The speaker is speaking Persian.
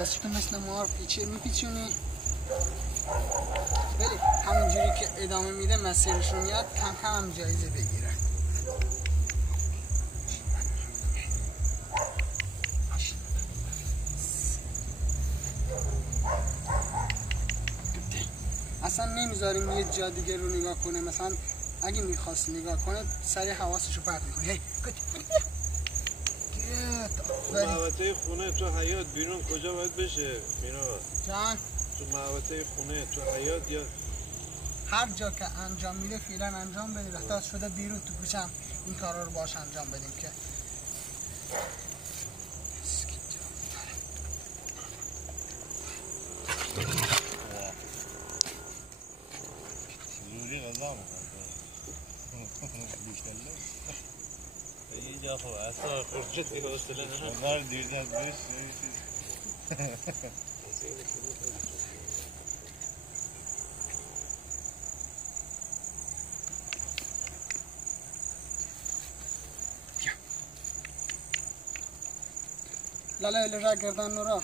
دستی که مثل مار پیچه میپیچونی ولی همینجوری که ادامه میده مسیرش رو میاد کم کم هم جایزه بگیره. اصلا نمیذاریم یه جا دیگه رو نگاه کنه، مثلا اگه میخواست نگاه کنه سریع حواسش رو پرت میکنه. هی محوطه خونه تو حیات بیرون کجا باید بشه میرا جان؟ تو محوطه خونه تو حیات یا هر جا که انجام میده فعلا انجام بدیم. وقتی شده بیرون تو کوچه هم این کارا رو باش انجام بدیم که زوری غذا اینجا خب اصلا خورجت که حوصله نه نار دیردی از بیش لاله لجا گردن نورا